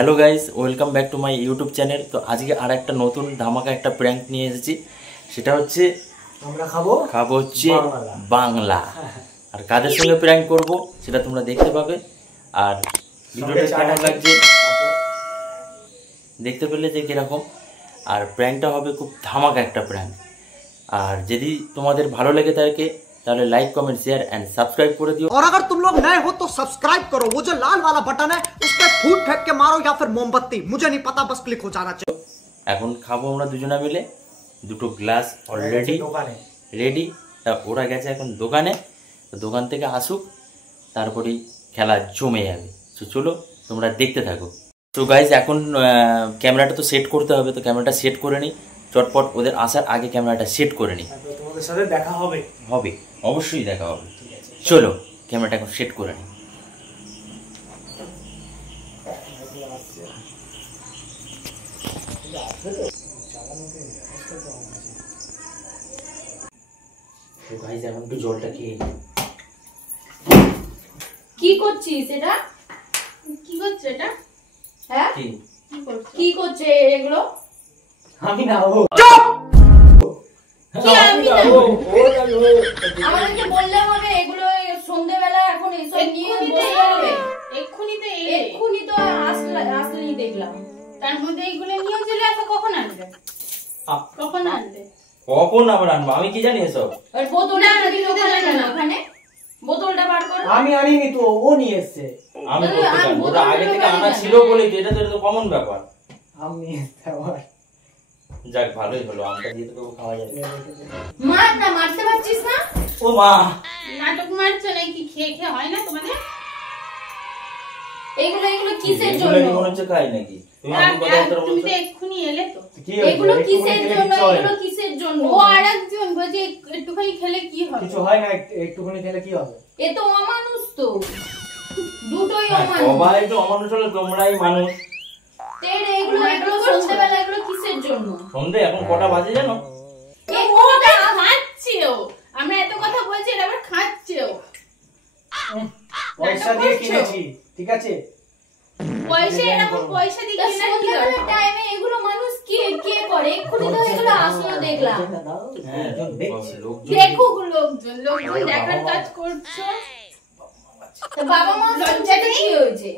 Hello guys, welcome back to my YouTube channel. তো আজকে আর একটা নতুন ধামাকা একটা প্র্যাঙ্ক নিয়ে এসেছি। সেটা হচ্ছে আমরা খাবো হচ্ছে বাংলা। আর কাদের সঙ্গে প্র্যাঙ্ক করব সেটা তোমরা দেখতে পাবে। আর ভিডিওটা কেমন লাগছে দেখতে পেলে যে কিরকম। আর প্র্যাঙ্কটা হবে খুব ধামাকা একটা প্র্যাঙ্ক। আর যদি তোমাদের ভালো লেগে থাকে ताले like comment share and subscribe कर दियो। और अगर तुम लोग नए हो तो सब्सक्राइब करो, वो जो लाल वाला बटन है उस पर फूट फेंक के मारो या फिर मोमबत्ती, मुझे नहीं पता, बस क्लिक हो जाना चाहिए। এখন খাবো আমরা দুজনে মিলে। দুটো গ্লাস অলরেডি রেডি। তা ওরা গেছে এখন দোকানে, তো দোকান থেকে আসুক তারপরেই খেলা জমে যাবে। তো চলো তোমরা দেখতে থাকো। তো গাইজ এখন ক্যামেরাটা তো সেট করতে হবে, তো ক্যামেরাটা সেট করে নিই চটপট। ওদের আসার আগে ক্যামেরাটা সেট করে নিই। তোমাদের সাথে দেখা হবে অবশ্যই দেখা হবে। চলো ক্যামেরাটা এখন সেট করে নিই। তো গাইস এখন একটু জলটা খেয়ে নিই। কি করছিস এটা? কি করছ এটা? হ্যাঁ কি করছে এগুলো? আমি না ও কি আমি না আমাদেরকে বললে হবে এগুলো সন্ধ্যাবেলা এখন এসব নিয়ে বসে হবে। এক্ষুনি তো আসলেই দেখলাম। তার মধ্যে এইগুলো নিয়ে চলে আসো। কখন আনবে? কখন আবার আনবো? আমি কি জানি এসব। আর বোতলটা দিল না ওখানে, বোতলটা বার কর। আমি আনিনি তো, ও নিয়ে এসেছে। আমি ওটা আগে থেকে আনা ছিল বলেই তো, এটা তো কমন ব্যাপার। আমি নিয়ে এসেছে আবার। যাক ভালোই হলো, আমটা দিয়ে তো খাওয়া যাবে। মার না, মারতে পারছিস না? ও মা, নাটক মারছো নাকি? খেয়ে খেয়ে হয় না তোমাদের? এগুলো কিসের জন্য? এগুলো মনে হচ্ছে খাই নাকি? তুমি তো এক্ষুনি এলে তো। এগুলো কিসের জন্য? এগুলো কিসের জন্য? ও আরেকজন বলছে একটুখানি খেলে কি হবে? কিছু হয় না, একটুখানি খেলে কি হবে? এ তো অমানুষ তো, দুটোই অমানুষ। সবাই তো অমানুষ হলে তোমরাই মানুষ। এগুলো সন্ধ্যাবেলা এগুলো কিসের জন্য? সন্ধ্যে এখন কটা বাজে জানো? ওটা খাচ্ছেও। আমরা এত কথা বলছি, এটা আবার খাচ্ছেও। পয়সা দিয়ে কিনেছি, ঠিক আছে? পয়সা এরকম পয়সা দিয়ে কিনে সন্ধ্যাবেলার টাইমে এগুলো মানুষ কে করে? এক্ষুনি তো এগুলো আসলো দেখলাম। দেখুক লোকজন দেখার কাজ করছো। বাবা মা লজ্জাটা কি হয়েছে?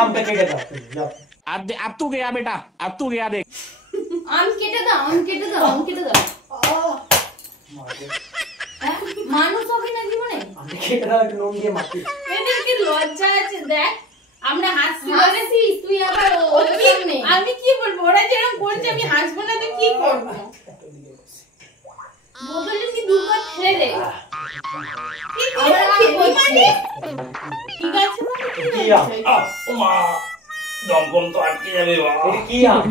আমটা কেটে দাও, যাও। अब तू गया बेटा, अब तू गया देख। আম কেটে দাও। মানুষ হবে না জীবনে? আমটা কেটে দাও, একটু নুন দিয়ে মাখি। এদের কি লজ্জা আছে দেখ। আমরা হাসছি, তুই আবার আমি কি বলবো? ওরা যেরকম করছে আমি হাসবো না তো কি করবো? বোতলে কি দুবার ফেলে দে। ঠিক আছে কি আম? ও মা, দমকম তো আটকে যাবে বাবা। এটা কি আম?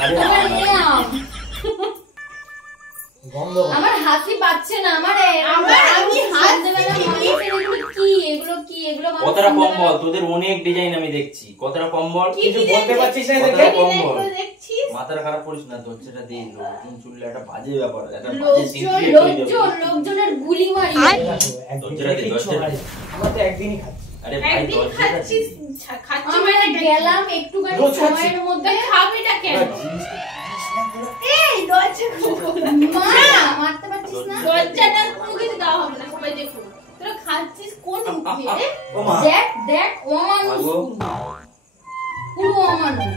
আরে আমার হাসি পাচ্ছে না। আমি এগুলো কতটা কম্বল তোদের? অনেক ডিজাইন আমি দেখছি। কতটা কম্বল কিছু বলতে পারছিস না দেখে? দেখছিস? মাথাটা খারাপ করিস না, দরজাটা দিয়ে লোকজন চুললে একটা বাজে ব্যাপার, একটা বাজে লোকজনের গুলি মারি। আমরা তো একদিনই খাচ্ছি। আরে ভাই একদিন খাচ্ছিস, খাচ্ছি আমরা মানে গেলাম একটুখানি সময়ের মধ্যে। খাবিটা কেন? এই দরজা খোলো না। মারতে পারছিস না? দরজাটা কোনো কিছু দেওয়া হবে না, সবাই দেখুন। তোরা খাচ্ছিস কোন মুখে? দেখ অমানুষ, পুরো অমানুষ।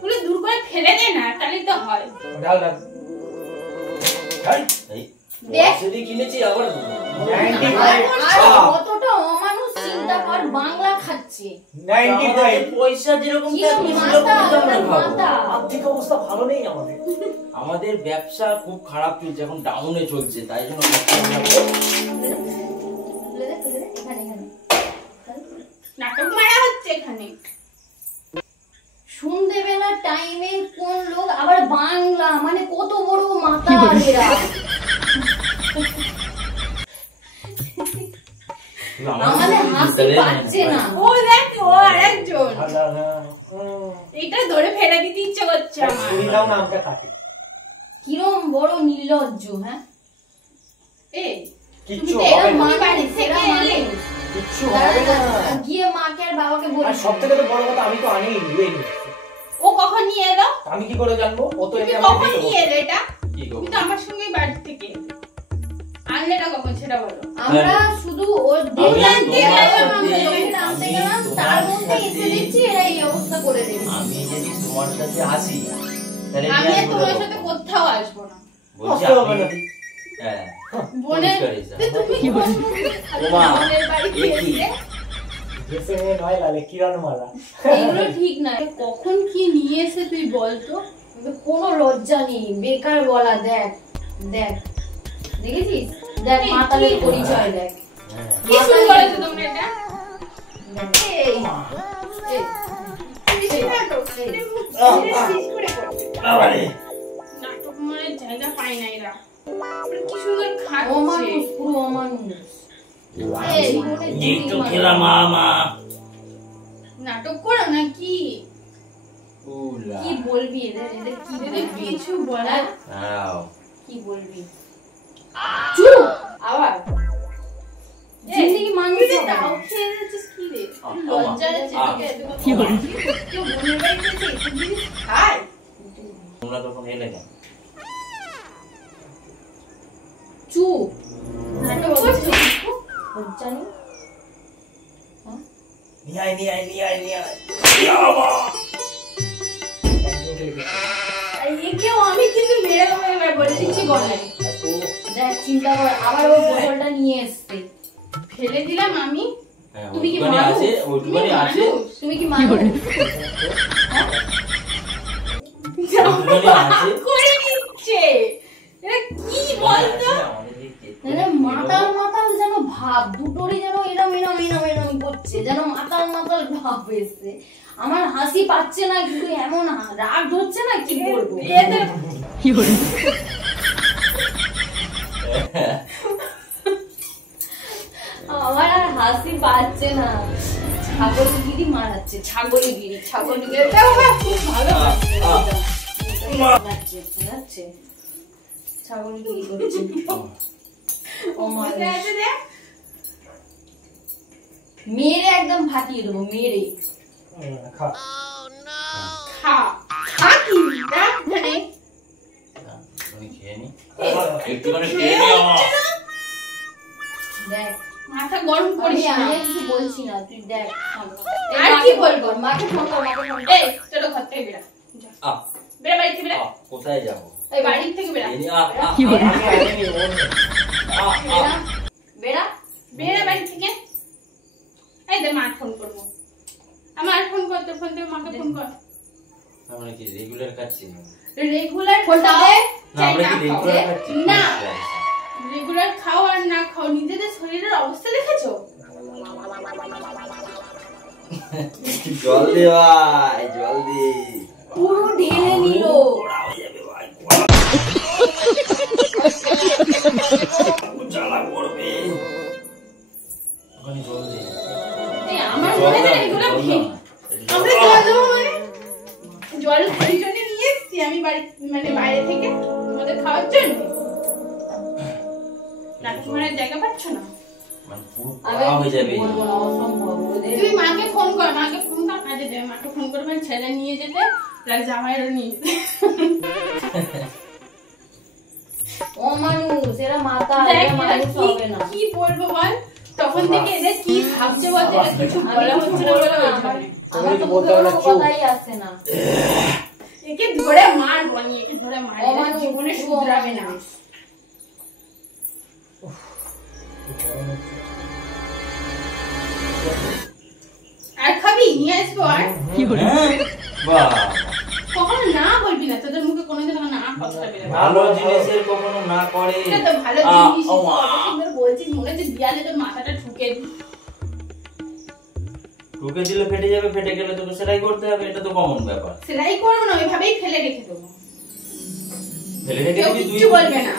পুরো দূর করে ফেলে দে না, তাহলেই তো হয়। ডাল ডাল। দেখ সেদি কিনেছি আবার 95 কতটা অমানুষ, চিন্তা কর। বাংলা খাচ্ছে 95 পয়সা যেরকম আর্থিক অবস্থা ভালো নেই আমাদের। আমাদের ব্যবসা খুব খারাপ চলছে, এখন ডাউনে চলছে, তাই জন্য নাটক মারা হচ্ছে এখানে। সন্ধ্যেবেলার টাইমে কোন লোক আবার বাংলা, মানে কত বড় মাথা এরা। আমাদের হাসি পাচ্ছে না। ও দেখ, ও আরেকজন। এটা ধরে ফেলে দিতে ইচ্ছে করছে আমার। দাও না, আমটা কাটি। কিরম বড় নির্লজ্জ। হ্যাঁ কিচ্ছু হবে না, কিচ্ছু হবে না। গিয়ে মাকে বলি। আর সবথেকে তো বড় কথা আমি তো আনিনি, নিয়ে এসেছি। ও কখন নিয়ে এলো? আমি কি করে জানবো? ও তো তুমি এনে কখন আমাকে দিল। নিয়ে এলে এটা? কি তুমি করবো? তো আমার সঙ্গেই বাড়ি থেকে আনলে না কখন সেটা বলো। আমরা শুধু ওর তোমার আনতে গেলাম, তার মধ্যে এসে দেখছি এরা এই অবস্থা করে রেখেছে। আমি যদি তোমার সাথে আসি তাহলে আমি নিয়ে আর আসবো তোমার না সাথে কখনো। কোথাও আসবো না। বলছি আসতে আমি হবে না। যদি- হ্যাঁ বোনের পরিষ্কার হিসাব। তুমি ওমা, বোনের বাড়িতে এ কি? এসে জেসে মেয়ে নয় লালে কিরণ মালা। এগুলো ঠিক না। কখন কি নিয়ে এসে তুই বলতো? কোনো লজ্জা নেই, বেকার বলা। দেখ দেখ, দেখেছিস? দেখ মাতালের পরিচয় দেখ। হ্যাঁ। কি শুরু করেছো তোমরা এটা? এই, এই, বেশি নাটক। এই। শেষ করে করবে। বাবারে। নাটক মনে জায়গা পায় না এরা। কি সুন্দর খাচ্ছে। অমানুষ, পুরো অমানুষ। এই, এই তো খেলা মামা। নাটক করো নাকি? উলা। কি বলবি এদের? এদের কি এদের বলবি? কিছু বলার দাঁড়াও। কি বলবি? চুপ! আবার জিন্দগি মানুষ তুই হবে। তাও খেয়ে যাচ্ছিস কি রে? আ, লজ্জা আ, যাচ্ছে আ। তোকে এত কথা বলতে। কেউ বোনের বাড়িতে এসে এসব জিনিস খায়? তোমরা তখন এলে কেন? চুপ! নাটক করছিস? লজ্জা নেই? নিয়ে আয়, নিয়ে আয়, নিয়ে আয়, নিয়ে আয়। আর একেও আমি কিন্তু মেরে দেবো এবার বলে দিচ্ছি বলে। দেখ, চিন্তা কর, আবার ও বোতলটা নিয়ে এসছে। ফেলে দিলাম আমি। হ্যাঁ, তুমি কি ওইটুখানি মানুষ? আছে, ওইটুখানি তুমি আছে। মানুষ? তুমি কি মানুষ? ওইটুখানি আছে। করে দিচ্ছে। এরা কি বলতো? আমাদের এই কেতু- মানে মাতাল মাতাল যেন ভাব, দুটোরই যেন এরম এরম এরম এরম করছে, যেন মাতাল মাতাল ভাব এসছে। আমার হাসি পাচ্ছে না, কিন্তু এমন রাগ ধরছে না, কি বলবো? এদের আমার আর হাসি পাচ্ছে না। ছাগলগিরি মারাচ্ছে, ছাগলগিরি, ছাগলগিরি। এটাও আবার খুব ভালো লাগছে। মারাচ্ছে, মারাচ্ছে। ছাগলগিরি করছে। ও মা, বুঝতে আছে দেখ? মেরে একদম ফাটিয়ে দেবো, মেরে। খা। খা। খা কি? দেখ এখানে। তুমি খেয়ে নি। একটুখানি খেয়ে নি আমার। দেখ, মাথা গরম করিস না। আমি কিছু বলছি না, তুই দেখ। আর কি বলবো? মাকে ফোন কর, মাকে ফোন কর। এই চলো ঘর থেকে বেরা। যা। আহ, বেরা বাড়ি থেকে বেরা। আহ, কোথায় যাবো? এই বাড়ি থেকে বেরা। খেয়ে নি, আহ, আহ, আমি আনিনি, ওর নেই। আহ, আহ। বেড়া। বেরা বাড়ি থেকে। এই দে মা ফোন করবো। আমার ফোন কর, তোর ফোন থেকে মাকে ফোন কর। আমরা কি রেগুলার খাচ্ছি না? রেগুলার ফোনটা খাও, দে। না, চাই আমরা না কি খাও। রেগুলার খাচ্ছি? না। পরিষ্কার। রেগুলার খাও আর না খাও, নিজেদের শরীরের অবস্থা দেখেছো? জল দে ভাই, জল দে। পুরো ঢেলে নিল। ওরা হয়ে যাবে ভাই। জ্বালা করবে। ওখানে জল দে। এই আমার জল মনে দাও, হয় এগুলো জল ভে- দাও। আমরা জল দেবো মানে? জল সেই জন্য নিয়ে এসছি আমি বাড়ি, মানে বাইরে থেকে তোমাদের খাওয়ার জন্য। নাটক মারার জায়গা পাচ্ছ না? মানে পুরো আমি কড়া হয়ে যাবে। বলবো না, অসম্ভব। ওদের তুমি মাকে ফোন কর, মাকে ফোন কর, কাজে দেবে। মাকে ফোন করবেন, ছেলে নিয়ে যেতে, প্লাস জামাইরও নিয়ে যেতে। অমানুষ, এরা মাতা, দেখ এরা এরা মানুষ হবে না। কি বলবো বল? তখন থেকে এদের কি ভাবছে বলতে এরা কিছু আমি বলা কিছু হচ্ছে না বলবো বলে না, ওই জন্য। আমার তো বলতে মুখে হবে না, কোনো চুপ। কথাই আসছে না। একে ধরে মার বনি, একে ধরে মার। এরা অমানুষ, জীবনে পুরো শুধরাবে না। অমানুষ। আর খাবি? নিয়ে আসবো আর? হ্যাঁ, বাহ। কখনো না বলবি না, তোদের মুখে কোনোদিন না কথাটা বেরোবে না। ভালো জিনিসের কখনো না করে। এটা তো ভালো আহ, জিনিস, ও কত মা। সুন্দর বলছিস, মনে হচ্ছে দিয়ালে তোর মাথাটা ঠুকে দিই। ঢুকে দিলে ফেটে যাবে, ফেটে গেলে তোকে সেলাই করতে হবে, এটা তো কমন ব্যাপার। সেলাই করবো না, ওইভাবেই ফেলে রেখে দেবো। ফেলে রেখে কেউ দিবি কিচ্ছু তুই। বলবে না।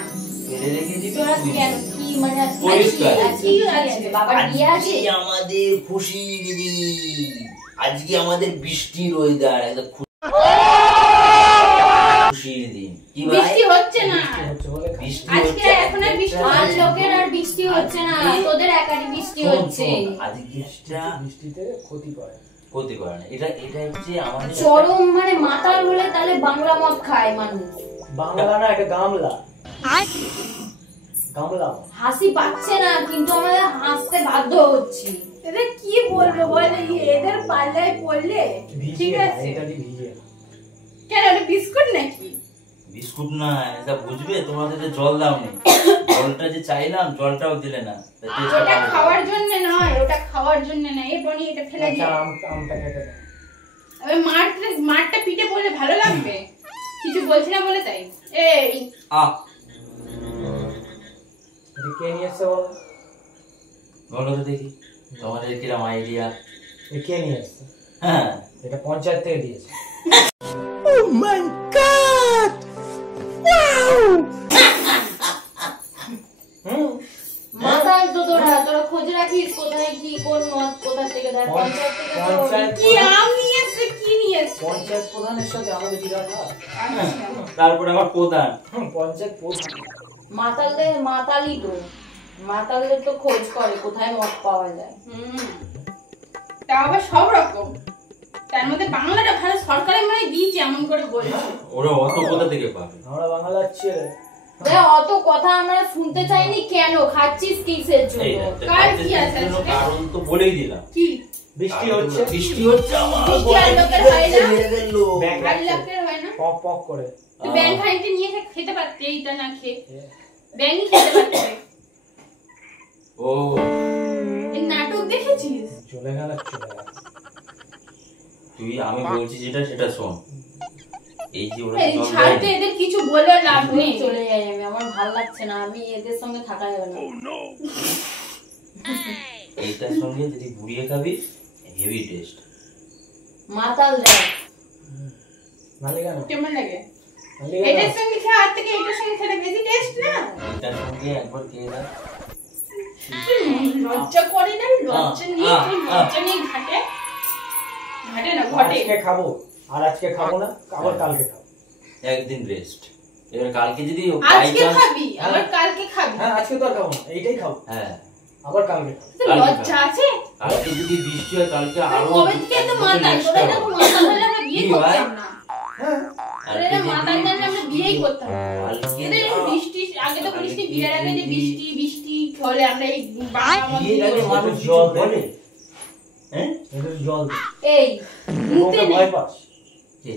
ফেলে রেখে দিবি তোরা তুই। কেন, কি মানে পরিষ্কার। কি আছে? বাবার বিয়ে আছে? আজকে আমাদের খুশির দিন, আজকে আমাদের বৃষ্টির ওয়েদার, একদম খুশির দিন। কি ভাই? বৃষ্টি হচ্ছে না। হচ্ছে বলে খা। বৃষ্টি আজকে হচ্ছে। এখন আর বৃষ্টি আর হচ্ছে না। লোকের আর বৃষ্টি হচ্ছে না, তোদের একারই বৃষ্টি শোন, হচ্ছে। শোন, আজকে একটা বৃষ্টিতে ক্ষতি করে। ক্ষতি করে না। এটা হচ্ছে আমাদের চরম মানে মাতাল হলে তাহলে বাংলা মদ খায় মানুষ। বাংলা না, এটা গামলা। গামলা। হাসি পাচ্ছে না কিন্তু আমাদের হাসতে বাধ্য হচ্ছি। এদের কি বলবো বল, এদের পাল্লায় পড়লে ঠিক আছে। এটা দি ভিজে। কেন এটা বিস্কুট নাকি? বিস্কুট না, এটা বুঝবে তোমাদের যে জল দাওনি, জলটা যে চাইলাম জলটাও দিলে না। ওটা খাওয়ার জন্য নয়, ওটা খাওয়ার জন্য না। এই বনি এটা ফেলে দিয়ে আমটা কেটে দাও। আবে মারটা পিঠে পড়লে ভালো লাগবে, কিছু বলছি না বলে তাই। এই এটা কে নিয়ে এসেছে বলো তো দেখি তোমাদের কিরম আইডিয়া। এটা কে নিয়ে এসেছে? হ্যাঁ, এটা পঞ্চায়েত থেকে দিয়েছে। মাতাল তো তোরা খোঁজ রাখিস কোথায় কি কোন মদ কোথা থেকে দেয়। পঞ্চায়েত থেকে পঞ্চায়েত কি আম নিয়ে এসে কি নিয়ে এসে? পঞ্চায়েত প্রধানের সাথে আমাদের জিজ্ঞাসা। তারপরে আমার প্রধান পঞ্চায়েত প্রধান মাতালদের মাতালই তো, মাতালদের তো খোঁজ করে কোথায় মদ পাওয়া যায়। তা আবার সব রকম, তার মধ্যে বাংলাটা ভালো সরকারে মানে দিয়েছে এমন করে বলছে। ওরা অত কোথা থেকে পাবে? আমরা বাংলার ছেলে। অত কথা আমরা শুনতে চাইনি। কেন খাচ্ছিস কিসের জন্য? কার কি আছে? কারণ তো বলেই দিলাম। কি বৃষ্টি হচ্ছে, বৃষ্টি হচ্ছে আমার বৃষ্টি আর লোকের হয় না? ব্যাগ আর লোকের হয় না? পক পক করে। তুই ব্যাং খাইতে নিয়ে খেতে পারতে, এইটা না খেয়ে ব্যাংই খেতে পারতে। ও এই নাটক দেখেছিস? চলে গেল। তুই আমি বলছি যেটা সেটা শোন। এই যে ওরা এই জল ছাড়তে দেয়নি, এদের কিছু বলে লাভ নেই। চলে যাই আমি, আমার ভালো লাগছে না, আমি এদের সঙ্গে থাকা যাবে না। এইটার সঙ্গে যদি বুড়িয়ে খাবি হেভি টেস্ট। মাতাল দেখ মালিকা না, কেমন লাগে? মালিকা এটার না। সঙ্গে খাওয়ার থেকে এটার সঙ্গে খেলে বেশি টেস্ট না? এটার সঙ্গে একবার খেয়ে দেখ। লজ্জা করে না, লজ্জা নেই, তুই লজ্জা নেই ঘাটে ঘাটে না ঘটে। আজকে খাবো আর আজকে খাবো না, আবার কালকে খাবো। একদিন রেস্ট। এবার কালকে যদি আজকে খাবি আবার কালকে খাবি? হ্যাঁ, আজকে তো আর খাবো না, এইটাই খাবো। হ্যাঁ, আবার কালকে খাবো। তোর লজ্জা আছে? কালকে যদি বৃষ্টি হয় কালকে আরো কবে থেকে তো মাতাল, তোরা এরকম মাতাল হলে আমরা বিয়ে কি ভাই? করতাম না। হ্যাঁ, তোরা এরকম মাতাল না হলে আমরা বিয়েই করতাম না। কালকে এদের এই বৃষ্টি আগে তো বলিস নি, বিয়ের আগে যে বৃষ্টি বৃষ্টি হলে আমরা এই বাংলা বিয়ের আগে মধ্যে মানুষ জল বলে। হ্যাঁ, একটু জল দে। এই মুতে ওকে নেই। ভয় পাস? কে?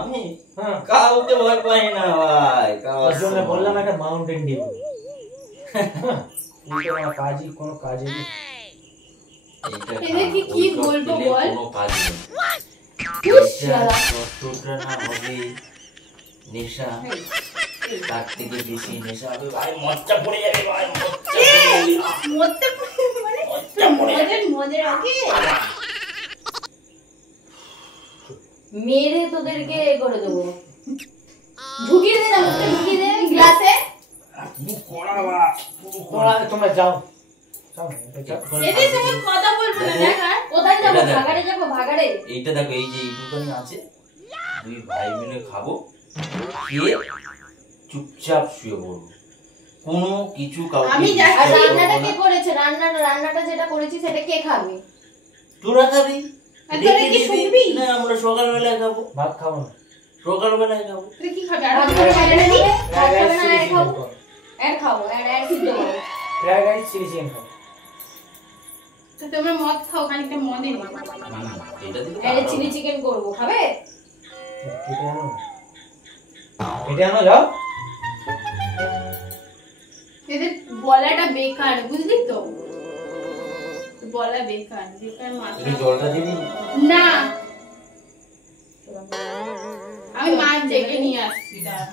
আমি হ্যাঁ, কাউকে ভয় পাই না ভাই। তার জন্য বললাম একটা মাউন্টেন ডিউ। কোনো কাজই কোনো কাজই নেই। এদেরকে কি বলবো বল? কোনো কাজ নেই। ধুস শালা। যতটা না হবে নেশা, তার থেকে বেশি নেশা হবে ভাই। মজ্জা পড়ে যাবে ভাই, মজ্জা পড়ে যাবে। মরতে মানে মদের মদের আগে মেরে তোদেরকে এ করে দেবো। ঢুকিয়ে দে না, মুখে ঢুকিয়ে দে গ্লাসে। তোমরা যাও যাও, এটা যাও। এদের সঙ্গে কথা বলবো না দেখ। আর কোথায় যাবো? এটা দেখ। ভাগাড়ে যাবো, ভাগাড়ে। এইটা দেখো, এই যে এইটুখানি আছে, দুই ভাই মিলে খাবো, খেয়ে চুপচাপ শুয়ে পড়বো। কোনো কিছু কাউকে আমি যাচ্ছি। আর disturb করবো রান্নাটা না। কে করেছে? রান্নাটা যেটা করেছিস সেটা কে খাবে? তোরা খাবি? আর তোরা রেখে কি দিবি? শুনবি? না, আমরা সকালবেলায় খাবো। ভাত খাবো না। সকালবেলায় খাবো। তুই কি খাবি? আর ভাত তোরা খাবে না, খাবি না? ভাত খাবে না, চিলি অ্যাড খাবো। চিকেন অ্যাড খাবো, অ্যাড সিদ্ধ করো। ফ্রাইড রাইস চিলি চিকেন খাবো। তো তোমরা মদ খাও, খানিকটা মদে নিও। এটা দিলে অ্যাড আরো চিলি চিকেন করবো, খাবে? কেটে আনো না। কেটে আনো, যাও। এদের বলাটা বেকার, বুঝলি তো? বলা বেকার, বেকার মাথা। একটু জলটা দিবি? না, আমি মাছ ডেকে নিয়ে আসছি, দাঁড়া।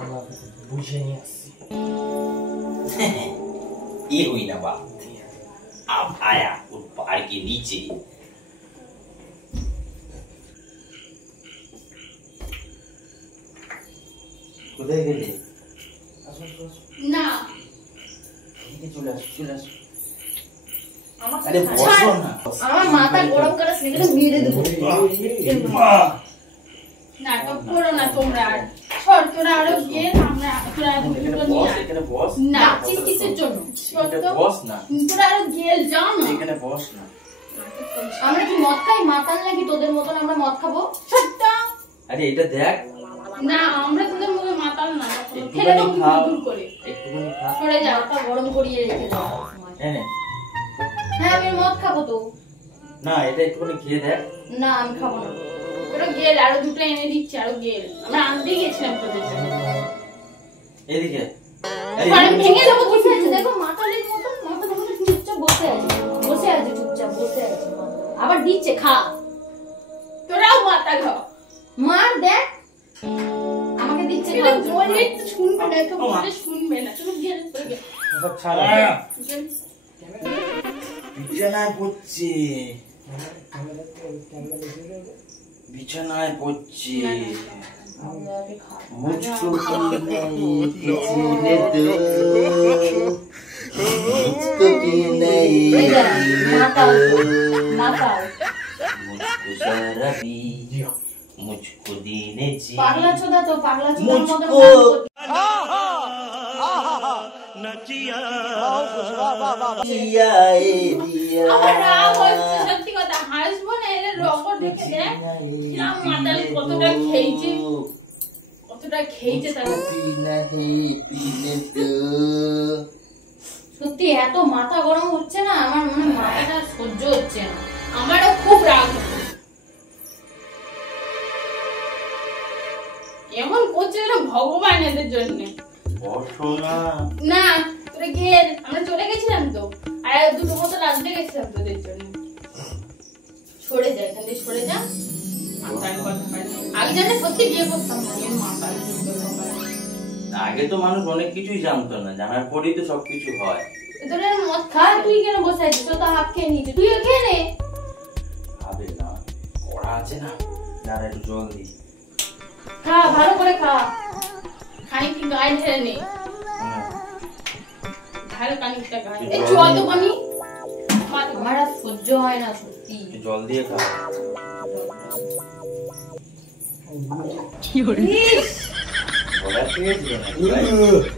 আমরা বুঝে নিয়ে আসছি। ये हुई ना बात। अब आया उस पहाड़ के नीचे। কোথায় গেলে? না, এদিকে চলে আসো, চলে আসো। আমার আরে বসো না। আমার মাথা গরম করে সেখানে মেরে দেবো। নাটক করো না তোমরা। আর ছড় তোরা আরো গিয়ে আমরা না তোরা এখানে দুটো বস, নিয়ে আয়। এখানে বস। না চিজ কিসের জন্য এটা বস না, তোরা আরো গেল যাও না এখানে বস না। আমরা কি মদ খাই? মাতাল নাকি তোদের মতন আমরা মদ খাবো? সত্য আরে এটা দেখ, না আমরা তোদের মুখে মাতাল না একটুখানি খেলে তো খাও। দূর করে একটুখানি খা। সরে যা, মাথা গরম করিয়ে রেখে দাও। এনে। হ্যাঁ আমি মদ খাবো তো। না এটা একটুখানি খেয়ে দেখ। না আমি খাবো না। তোরা গেল আরো দুটো এনে দিচ্ছি আরো গেল আমরা আনতে গেছিলাম তোদের জন্য এদিকে। আমি ভেঙে দেবো বসে আছে দেখো, মাতালের মতন মাথা দেখো চুপচাপ বসে আছে, বসে আছে চুপচাপ বসে আছে। আবার দিচ্ছে খা, তোরাও মাতা খাও মার দেখ আমাকে দিচ্ছে এটা খাওয়ার জন্য। বললে তো শুনবে না তো বললে শুনবে না তুমি গেল তোরা গেল গেল। বিছানায় পড়ছি, বিছানায় পড়ছি। মুঝকো पीने दो, मुझको पीने মাতাল মাতাল मुझको शराबी, मुझको दीने जी, পাগলা চোদা তো, পাগলা চোদার মতন मुझको दिया আমার রাগ হচ্ছে সত্যি কথা হাসবো না এর রকম দেখে দেখ কিরাম মাতাল কতটা খেয়েছে তারা पीना है पीने दो। সত্যি এত মাথা গরম হচ্ছে না আমার, মানে মাথাটা সহ্য হচ্ছে না। আমারও খুব রাগ হচ্ছে এমন করছে যেন ভগবান এদের জন্য বসো না। না তোরা গেল আমরা চলে গেছিলাম তো আর দুটো বোতল আনতে গেছিলাম তোদের জন্য সরে যা এখান থেকে সরে যা মাতাল কথা পারে আগে জানে সত্যি বিয়ে করতাম না এর মাতাল আগে তো মানুষ অনেক কিছুই জানতো না, জানার পরেই তো সবকিছু হয়। তোরা মদ খা, তুই কেন বসে আছিস? তো তো হাত খেয়ে নিয়েছিস, তুইও খেয়ে নে। খাবে না, কড়া আছে না, যারা একটু জল দিই। খা ভালো করে খা। খানিকটা গায়ে ঢেলে নে ঢাল খানিকটা গায়ে এই জল জল তো নে। পানি আমার আর সহ্য হয় না সত্যি। একটু জল দিয়ে খা। গলা পেয়েছিল নাকি ভাই?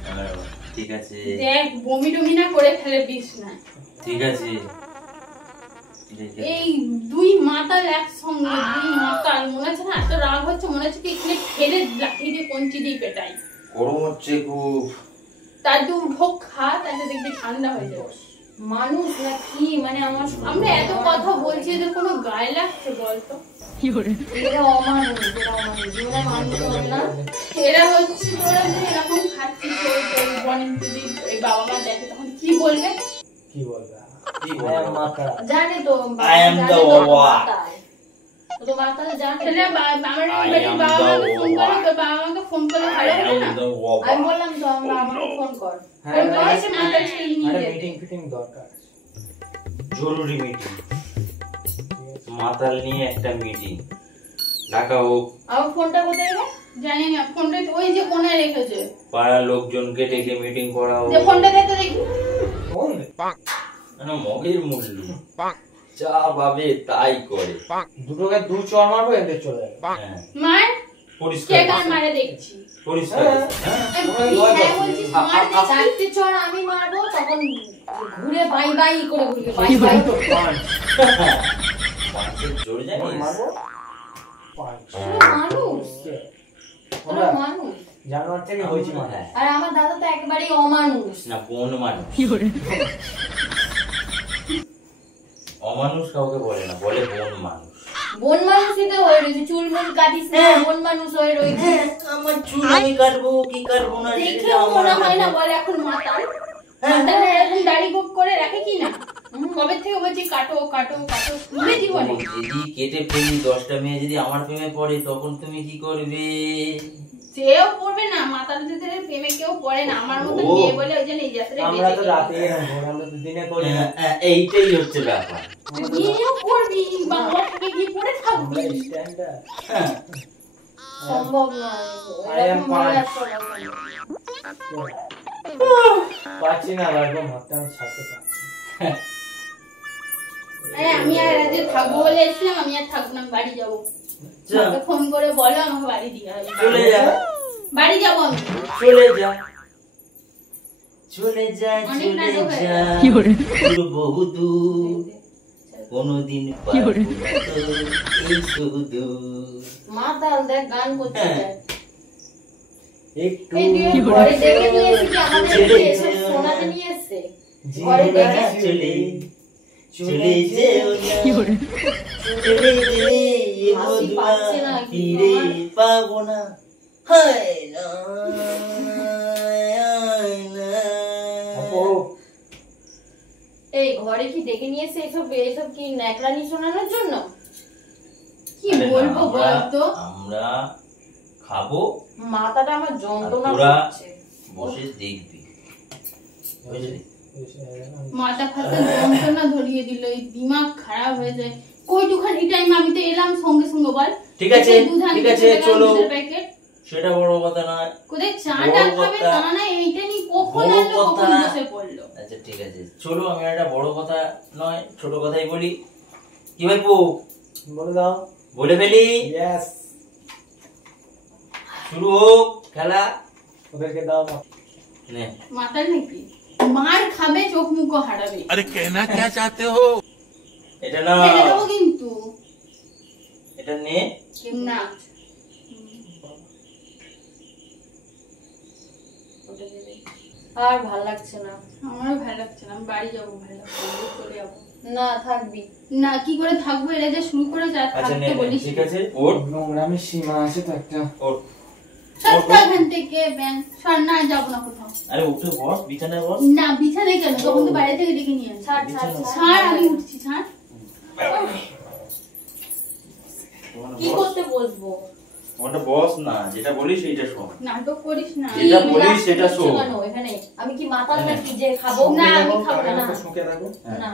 হ্যাঁ, ঠিক আছে দেখ বমি টমি না করে ফেলে দিস না ঠিক আছে। দেখে এই দুই মাতাল একসঙ্গে দুই মাতাল মনে হচ্ছে না এত রাগ হচ্ছে মনে হচ্ছে কি এখানে ফেলে লাঠি দিয়ে কঞ্চি দিয়ে পেটাই গরম হচ্ছে খুব। তার দু ঢোক খা তাহলে দেখবি ঠান্ডা হয়ে যাবে মানুষ না কি, মানে আমার আমরা এত কথা বলছি এদের কোনো গায়ে লাগছে বলতো এরা অমানুষ, এরা অমানুষ, এরা মানুষ হয় না। এরা হচ্ছে তোরা যে এরকম খাচ্ছিস বনেন যদি এই বাবা মা দেখে তখন কি বলবে কি বলবো? জানে তো I am জানে the তো Wawa. মাতাল। ও তো মাতাল জানে। তাহলে আমার I বেটির am বাবা the মাকে ফোন করে Wawa. তোর বাবা মাকে ফোন করলে I ভালো হবে am না the Wawa. আমি বললাম তো আমাকে ফোন কর। ফোন করে এসে মাতাল ছেড়ে নিয়ে যাবে মিটিং ফিটিং দরকার জরুরি মিটিং, মাতাল নিয়ে একটা মিটিং ডাকা হোক। আমার ফোনটা কোথায় গেল? জানি না ফোনটা ওই যে কোণে রেখেছে পাড়ার লোকজনকে ডেকে মিটিং করা হোক। যে ফোনটা দেখতে দেখি ফোন মানে মগের মূল্য যা ভাবে তাই করে। দুটোকে দু চর মারবো এদের চলে যাবে হ্যাঁ, মার পরিষ্কার কে গান করছে। মারে দেখছি পরিষ্কার করছে। হ্যাঁ। হ্যাঁ বলছিস মার দে, চারটে চড় আমি মারবো, তখন ঘুরে বাই বাই করে ঘুরবে, বাই বাই তো পাঁচ পাঁচের জোর জানিস? মারবো পাঁচ ওরা মানুষ, ওরা ওরা মানুষ। জানুয়ারি থেকে হয়েছি মানে হ্যাঁ। আর আমার দাদা তো একেবারেই অমানুষ। না কোন মানুষ অমানুষ কাউকে বলে না, বলে বন মানুষ। বন মানুষই তো হয়ে রয়েছে, চুল মুল কাটিস না, বন মানুষ হয়ে রয়েছে। আমার চুল আমি কাটবো কি কাটবো না দেখেও মনে হয় না বলে এখন মাতাল মাতাল এরকম দাড়ি গোপ করে রাখে কি না কবে থেকে বলছি কাটো কাটো কাটো শুনে জীবনে যদি কেটে ফেলি 10টা মেয়ে যদি আমার প্রেমে পড়ে তখন তুমি কি করবে? সেও পড়বে না মাতাল যদি প্রেমে কেউ পড়ে না আমার মতো ও। মেয়ে বলে ওই জন্য এই যাত্রা আমরা তো রাতে এরকম করি, আমরা তো দিনে করি না এইটাই হচ্ছে ব্যাপার। বিয়েও করবি বাংলা থেকে গিয়ে পড়ে থাকবি আমরা স্ট্যান্ডার্ড হ্যাঁ, সম্ভব নয়, I am এরকম হলে fine. আর সম্ভব নয়। পাচ্ছি না ভাইবো মারতে আমি ছাড়তে পারছি আরে আমি আর রাতে থাকবো বলে এসেছিলাম আমি আর থাকবো না আমি বাড়ি যাবো যা। আমাকে ফোন করে বলো আমাকে বাড়ি দিয়ে আসবে চলে যা। বাড়ি যাবো আমি। চলে যা চলে যা অনেক চলে নাটক হয়ে যা দূর বহুদূর কোনদিন পাবো না তো এই শুধু মাতাল দেখ গান করতে হ্যাঁ। দেখ। একটু এই তুই ঘরে ডেকে নিয়ে এসে কি আমাদের এসব শোনাতে নিয়ে এসছে? ঘরে ডেকে চলে চলে যেও না চলে গেলে এ হাসি বধুয়া পাচ্ছে না কি ফিরে তোমার? পাবো না হায় না হায় না। এই ঘরে কি ডেকে নিয়ে এসে এসব কি ন্যাকড়ানি শোনানোর জন্য? কি আরে না, বলবো আমরা- বলতো? আমরা খাবো মাথাটা আমার যন্ত্রণা তোরা করছে। বসে দেখবি বুঝলি মাথা ফাটা যন্ত্রণা ধরিয়ে দিল, এই দিমাগ খারাপ হয়ে যায়। কইটুখানি টাইম আমি তো এলাম সঙ্গে সঙ্গে বল। ঠিক আছে, এই দুধ আনতে ঠিক আছে, চলে গেলাম, চলো। দুধের প্যাকেট। সেটা বড় কথা নয় কোথায় চা বড় টা খাবে কথা- তা না, এইটা নিয়ে কখন বড় আসলো কথা- কখন বসে পড়লো। আচ্ছা ঠিক আছে চলো আমি একটা বড় কথা নয় ছোট কথাই বলি কি ভাই পো বলে দাও। বলে ফেলি ইয়েস, শুরু হোক খেলা ওদেরকে দাও না। নে মাতাল নাকি? মার খাবে, চোখ মুখ হারাবে। अरे कहना क्या चाहते हो? এটা না ফেলে দেবো কিন্তু। এটা নে না ওটা দেবে। আর ভাল লাগছে না। আমারও ভালো লাগছে না, আমি বাড়ি যাবো, ভালো লাগছে না, আমি চলে যাবো। না থাকবি। না কি করে থাকবো, এরা যে শুরু করেছে আর আচ্ছা নে থাকতে নে, বলিস। ঠিক আছে ওর নোংরামির সীমা আছে তো একটা। ওর সত্তা এখান থেকে ব্যাং সর, না যাবো না কোথাও। আরে উঠে বস বিছানায় বস না বিছানায় কেন, তখন তো বাইরে থেকে ডেকে নিয়ে আসি। ছাড় ছাড় ছাড়। ছাড়, আমি উঠছি, ছাড়। কি করতে বসবো? ওটা বস না যেটা বলিস সেইটা শোন নাটক করিস না। কি যেটা বলিস glass সেটা দিচ্ছ শোন। কেন এখানে? আমি কি মাতাল হ্যাঁ। নাকি যে খাবো? না, আমি খাবো না। শুকে থাকো। না।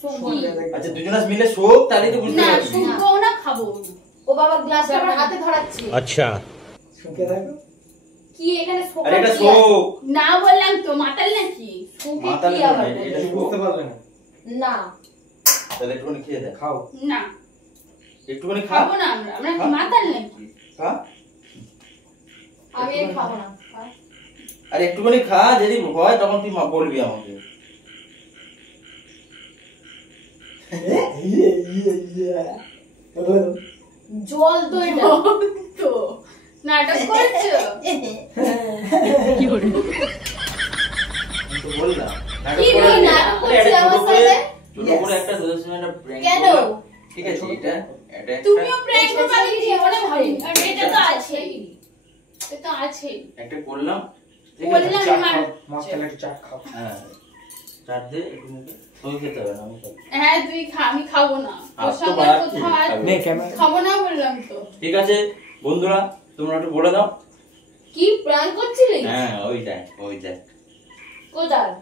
শুনবো কি? না। আচ্ছা দুজনে মিলে শোক তাহলেই তো বুঝতে না পারবি শুনবো না, খাবো না। ও বাবা গ্লাসটা আমার হাতে ধরাচ্ছে। अच्छा শুকে থাকো। কি এখানে আরে শোকার এটা কি আছে? শোক না বললাম তো, মাতাল নাকি? শোকে মাতাল কি আবার না, এটা বলবো? শোক। বুঝতে পারবে না। না। তাহলে একটুখানি খেয়ে দেখ খাও। না একটুখানি খা খাবো না, আমরা কি মাতাল নাকি? খা আমি আর খাবো না। আরে একটুখানি খা যদি হয় তখন তুই বলবি আমাকে জল তো এটা। তো নাটক করছো? আমি তো বললাম নাটক কি করে বল, নে। নাটক আরে এটা করছিস ছোট আমার করে- সাথে? ছোট করে একটা 10 মিনিট prank কেন? করলাম। ঠিক আছে এটা এটা তুমিও একটা- প্র্যাঙ্ক করবে, আমি জীবনে ভাবিনি। আর এটা তো আছেই, এটা তো আছেই। একটা করলাম ঠিক আছে বললাম চাট আমার। খাও, মশলা একটু চাট খাও। হ্যাঁ চার দে একটু মুখে তোকে খেতে হবে না আমি খাবো। হ্যাঁ তুই খা, আমি খাবো না। আর তোর তো সঙ্গে বাড়াচ্ছি, কোথাও আর খাবো। নে ক্যামেরা। খাবো না বললাম তো। ঠিক আছে বন্ধুরা তোমরা একটু বলে দাও কি প্র্যাঙ্ক করছিলি? হ্যাঁ ওইটাই ওইটাই কোথায়?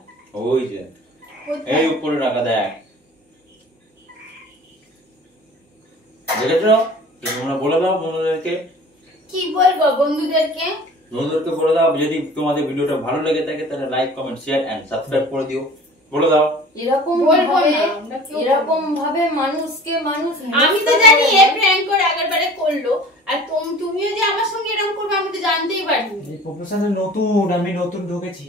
ওই যে কোথায়? এই উপরে রাখা দেখ দেখেছো তো তোমরা বলে দাও বন্ধুদেরকে কি বলবো বন্ধুদেরকে? বন্ধুদেরকে বলে দাও যদি তোমাদের ভিডিওটা ভালো লেগে থাকে তাহলে like comment share and subscribe করে দিও বলে দাও এরকম বলবো ভাবে না, আমরা কেউ এরকম ভাবে মানুষকে মানুষ আমি তো জানি এ প্র্যাঙ্ক করে আগেরবারে করলো, আর তুমিও যে আমার সঙ্গে এরকম করবে আমি তো জানতেই পারিনি। এই প্রফেশনে নতুন, আমি নতুন ঢুকেছি।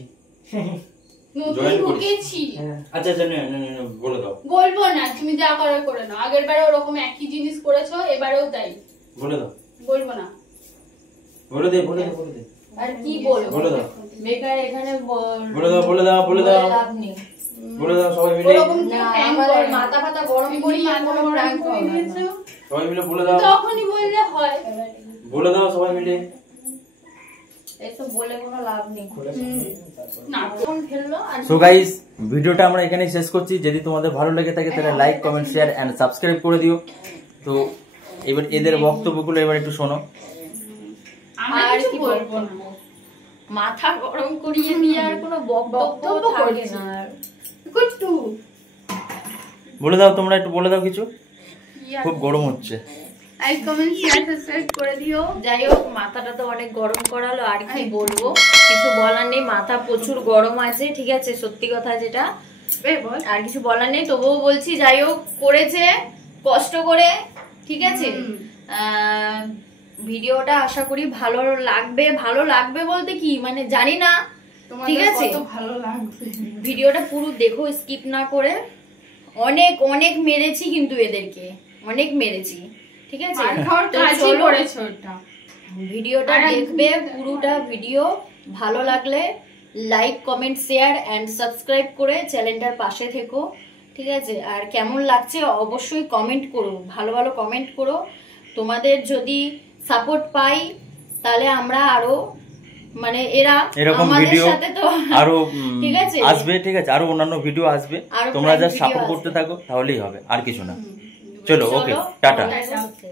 নতুন Join করিস। ঢুকেছি। হ্যাঁ। আচ্ছা আচ্ছা নে, নে, নে, নে, বলে দাও বলবো না, তুমি যা করার করে নাও। আগেরবারে ওরকম একই জিনিস করেছো, এবারেও তাই। বলে দাও বলবো না। বলে দে বলে দে বলে দে আর কি বলবো? বলে দাও বেকার এখানে বলে দাও বলে দাও বলে দাও লাভ নেই। বলে দাও সবাই মিলে ওরকম কেউ না, prank আমাদের করে না। মাথা ফাতা গরম করি মাথা কোনো গরম prank করে হবে না। দিয়েছো। সবাই মিলে বলে দাও তখনই বললে হয়। বলে দাও সবাই মিলে এসব বলে কোনো লাভ নেই। না কোন ফেললো আর সো গাইস ভিডিওটা আমরা এখানেই শেষ করছি যদি তোমাদের ভালো লেগে থাকে তাহলে like comment share and subscribe করে দিও তো এবার এদের বক্তব্যগুলো এবার একটু শোনো আমরা আর কিছু কি বলবো না। মাথা গরম করিয়ে দিয়ে আর কোনো বক্তব্য থাকে করছি। না আর। কুট্টু বলে দাও তোমরা একটু বলে দাও কিছু খুব গরম হচ্ছে লাইক কমেন্ট শেয়ার সাবস্ক্রাইব করে দিও। যাই হোক মাথাটা তো অনেক গরম করালো আর কি বলবো, কিছু বলার নেই, মাথা প্রচুর গরম আছে, ঠিক আছে সত্যি কথা যেটা, বল। আর কিছু বলার নেই, তবুও বলছি যাই হোক করেছে কষ্ট করে, ঠিক আছে ভিডিওটা আশা করি ভালো লাগবে বলতে কি মানে জানি না, ঠিক আছে? ভালো লাগবে ভিডিওটা পুরো দেখো, স্কিপ না করে। অনেক অনেক মেরেছি কিন্তু এদেরকে, অনেক মেরেছি, ঠিক আছে? ভিডিওটা দেখবে পুরোটা ভিডিও। ভালো লাগলে like comment share and subscribe করে চ্যানেলটার পাশে থেকো, ঠিক আছে? আর কেমন লাগছে অবশ্যই কমেন্ট করো, ভালো ভালো কমেন্ট করো। তোমাদের যদি সাপোর্ট পাই তাহলে আমরা আরো মানে এরা এরকম আমাদের ভিডিও সাথে তো আরো ঠিক আছে আসবে, ঠিক আছে? আরো অন্যান্য ভিডিও আসবে, আরো তোমরা prank যা video সাপোর্ট আসবে। করতে থাকো তাহলেই হবে, আর কিছু না। চলো, ওকে, টাটা। টাটা।